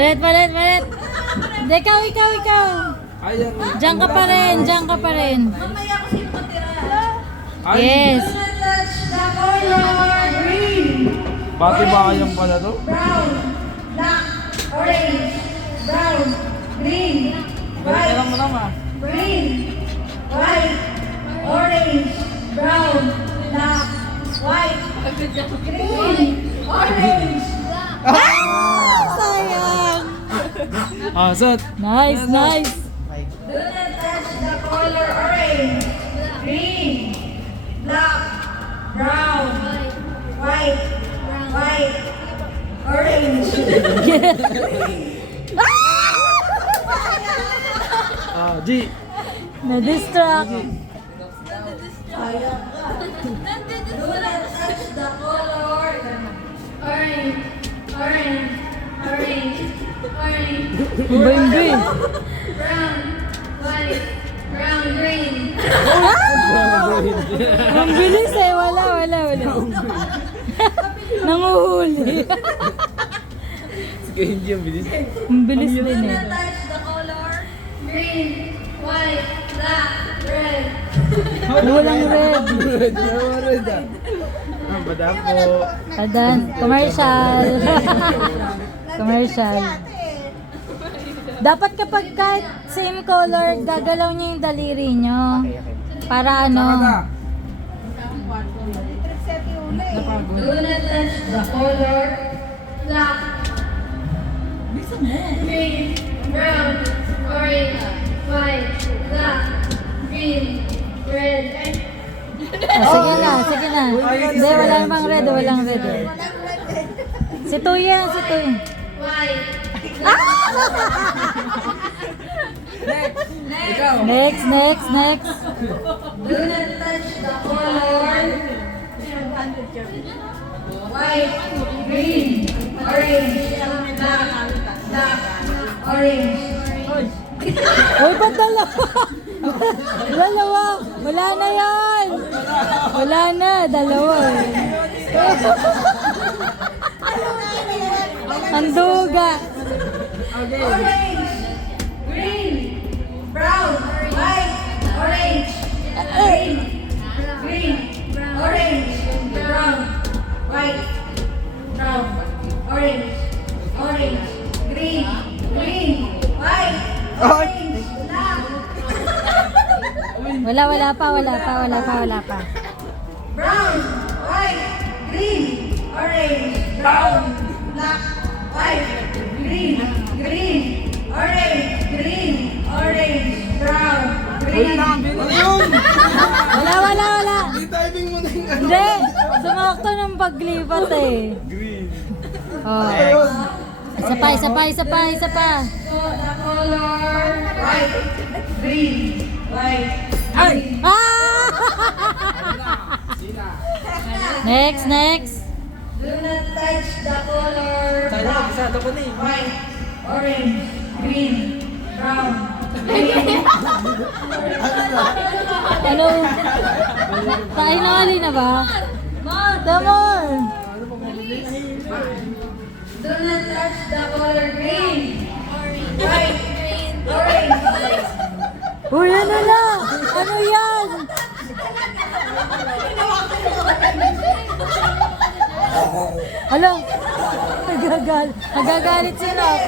Palit. Hindi, ikaw. Ayan. Diyan ka pa rin. Mamaya kasi matira. Yes. Do not touch the color green. Pati ba kayang pala to? Brown, black, orange, brown, green, Balik white, mo naman. green, white, orange, brown, black, white, green, orange, Sayang. Ah, sot. Nice. do not touch the color orange, green, black, brown, white, orange. Ah, G. Na-distract. Do not touch the color orange. Bimbi. Brown, white, brown, green. Ang bilis eh. Wala. Nanguhuli. Sige, hindi ang bilis. Ang bilis din Do eh. not touch the color green, white, black, red. Walang red. Red na red ah. Ah, badam po. Adan. Commercial. Dapat kapag kahit same color, gagalaw niyo yung daliri niyo. Para ano. Do not touch the color black, green, brown, orange, white, black, green, red. Sige na. Hindi, wala namang red. Si Tuy yan. White. Next. Do not touch the color white, green, orange, black, orange. Uy, ba't dalawa? Dalawa. Wala na yan. Wala na. Dalawa eh. Anduga. Orange, green, brown, white, orange, green, orange, brown, white, brown, orange, green, white, orange, black, Wala pa. brown, white, green, orange, brown, black, white, green, orange, brown, green. Wala. Typing mo na yung ano. Hindi. Sumakto ng paglipat eh. Green. Oh. Isa pa. So the color white, green, white. Ah! Next. Do not touch the color white, orange, green, brown, Ano? Tayo na mali na ba? Damon! Do not touch the color green, white, orange. Uy, ano na? Ano yan? Alo? Nagagalit si Rox.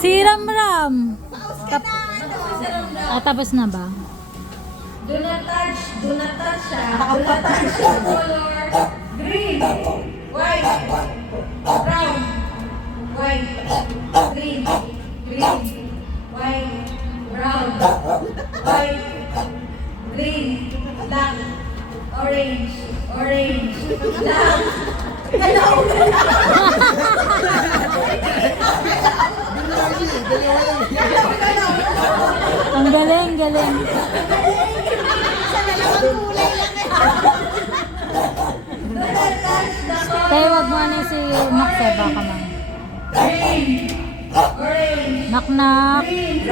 Si Ramram. Tapos na ba? Do not touch the color green, white, brown, white, green, white, brown, white, green, black, orange, black. Ang galing. Kaya wag mo na si Max eh, baka man. Green, orange, Knock. green,